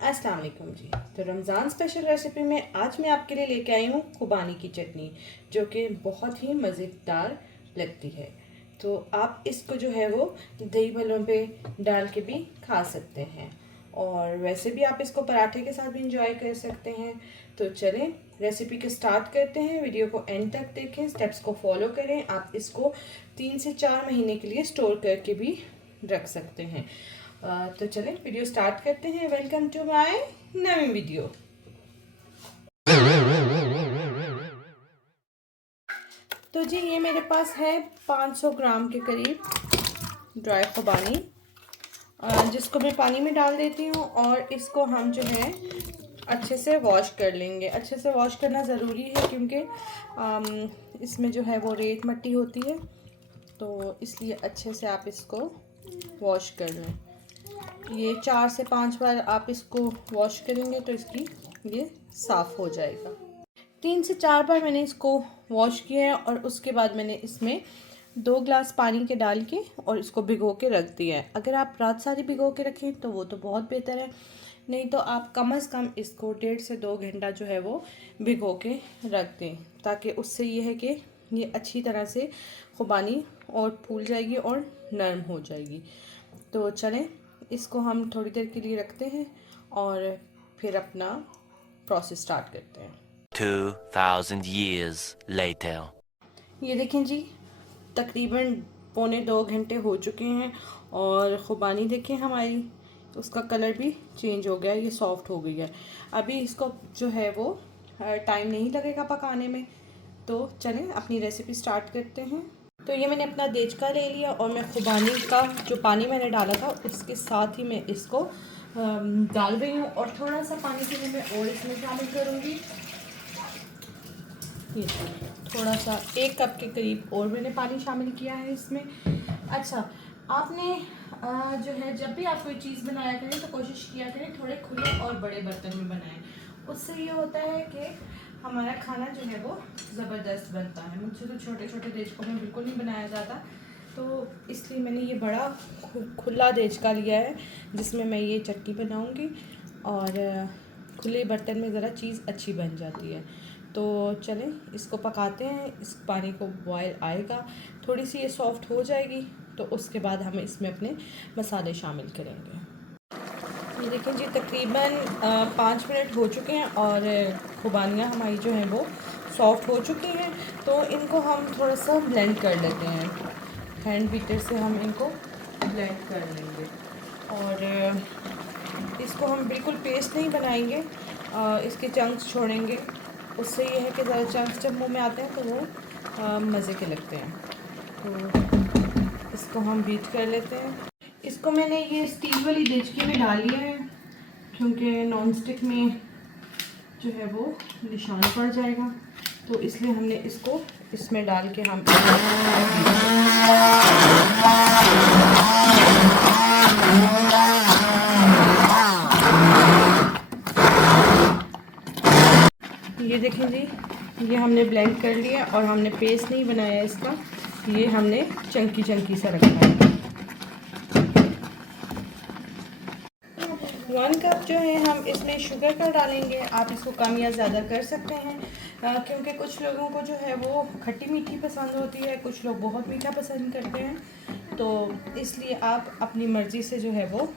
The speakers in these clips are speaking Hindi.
अस्सलाम वालेकुम जी। तो रमज़ान स्पेशल रेसिपी में आज मैं आपके लिए लेके आई हूँ खुबानी की चटनी, जो कि बहुत ही मज़ेदार लगती है। तो आप इसको जो है वो दही भल्लों पे डाल के भी खा सकते हैं, और वैसे भी आप इसको पराठे के साथ भी इंजॉय कर सकते हैं। तो चलें रेसिपी को स्टार्ट करते हैं। वीडियो को एंड तक देखें, स्टेप्स को फॉलो करें। आप इसको 3 से 4 महीने के लिए स्टोर करके भी रख सकते हैं। तो चलें वीडियो स्टार्ट करते हैं। वेलकम टू माय नई वीडियो। तो जी ये मेरे पास है 500 ग्राम के करीब ड्राई खुबानी, जिसको मैं पानी में डाल देती हूँ, और इसको हम जो है अच्छे से वॉश कर लेंगे। अच्छे से वॉश करना ज़रूरी है क्योंकि इसमें जो है वो रेत मट्टी होती है, तो इसलिए अच्छे से आप इसको वॉश कर लें। ये 4 से 5 बार आप इसको वॉश करेंगे तो इसकी ये साफ़ हो जाएगा। 3 से 4 बार मैंने इसको वॉश किया है, और उसके बाद मैंने इसमें 2 ग्लास पानी के डाल के और इसको भिगो के रख दिया है। अगर आप रात सारी भिगो के रखें तो वो तो बहुत बेहतर है, नहीं तो आप कम से कम इसको 1.5 से 2 घंटा जो है वो भिगो के रख दें, ताकि उससे ये है कि ये अच्छी तरह से खुबानी और फूल जाएगी और नरम हो जाएगी। तो चलें इसको हम थोड़ी देर के लिए रखते हैं और फिर अपना प्रोसेस स्टार्ट करते हैं। 2000 years later. ये देखें जी, तकरीबन 1.25 घंटे हो चुके हैं, और खुबानी देखें हमारी, उसका कलर भी चेंज हो गया, ये सॉफ्ट हो गई है। अभी इसको जो है वो टाइम नहीं लगेगा पकाने में। तो चलें अपनी रेसिपी स्टार्ट करते हैं। तो ये मैंने अपना देचका ले लिया, और मैं खुबानी का जो पानी मैंने डाला था उसके साथ ही मैं इसको डाल रही हूँ, और थोड़ा सा पानी के लिए मैं और इसमें शामिल करूँगी। ये थोड़ा सा 1 कप के करीब और मैंने पानी शामिल किया है इसमें। अच्छा, आपने जो है जब भी आप कोई चीज़ बनाया करें तो कोशिश किया करें थोड़े खुले और बड़े बर्तन में बनाएं। उससे ये होता है कि हमारा खाना जो है वो ज़बरदस्त बनता है। मुझसे तो छोटे छोटे देचकों में बिल्कुल नहीं बनाया जाता, तो इसलिए मैंने ये बड़ा खुला देचका लिया है जिसमें मैं ये चटनी बनाऊंगी, और खुले बर्तन में ज़रा चीज़ अच्छी बन जाती है। तो चलें इसको पकाते हैं। इस पानी को बॉयल आएगा, थोड़ी सी ये सॉफ्ट हो जाएगी, तो उसके बाद हम इसमें अपने मसाले शामिल करेंगे। ये देखें जी, तकरीबन 5 मिनट हो चुके हैं, और खुबानियाँ हमारी जो हैं वो सॉफ्ट हो चुकी हैं। तो इनको हम थोड़ा सा ब्लेंड कर लेते हैं, हैंड बीटर से हम इनको ब्लेंड कर लेंगे। और इसको हम बिल्कुल पेस्ट नहीं बनाएंगे, इसके चंक्स छोड़ेंगे। उससे ये है कि ज़्यादा चंक्स जब मुँह में आते हैं तो वो मज़े के लगते हैं। तो इसको हम बीट कर लेते हैं। इसको मैंने ये स्टील वाली देचकी में डाल लिया है, क्योंकि नॉन स्टिक में जो है वो निशान पड़ जाएगा, तो इसलिए हमने इसको इसमें डाल के हम ये देखें जी, ये हमने ब्लेंड कर लिया, और हमने पेस्ट नहीं बनाया इसका, ये हमने चंकी चंकी सा रखा है। 1 कप जो है हम इसमें शुगर का डालेंगे। आप इसको कम या ज़्यादा कर सकते हैं, क्योंकि कुछ लोगों को जो है वो खट्टी मीठी पसंद होती है, कुछ लोग बहुत मीठा पसंद करते हैं। तो इसलिए आप अपनी मर्ज़ी से जो है वो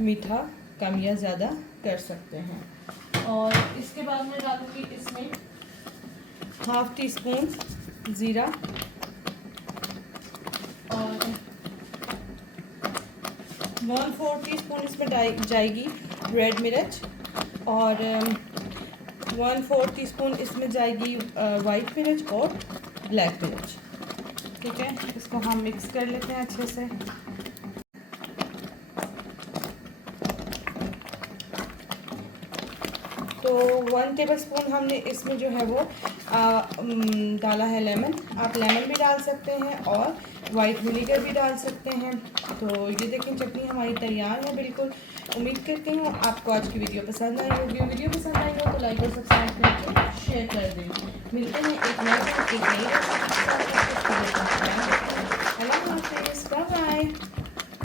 मीठा कम या ज़्यादा कर सकते हैं। और इसके बाद मैं डालूँगी इसमें 1/2 टीस्पून ज़ीरा, और 1/4 टीस्पून इसमें जाएगी रेड मिर्च, और 1/4 टीस्पून इसमें जाएगी वाइट मिर्च और ब्लैक मिर्च। ठीक है, इसको हम मिक्स कर लेते हैं अच्छे से। तो 1 टेबलस्पून हमने इसमें जो है वो डाला है लेमन। आप लेमन भी डाल सकते हैं और वाइट विनेगर भी डाल सकते हैं। तो ये देखें चटनी हमारी तैयार है बिल्कुल। उम्मीद करती हूँ आपको आज की वीडियो पसंद आई होगी। वीडियो पसंद आई हो तो लाइक और सब्सक्राइब करके शेयर कर दें। मिलते हैं एक नई रेसिपी के साथ। अल्लाह हाफ़िज़, बाय बाय।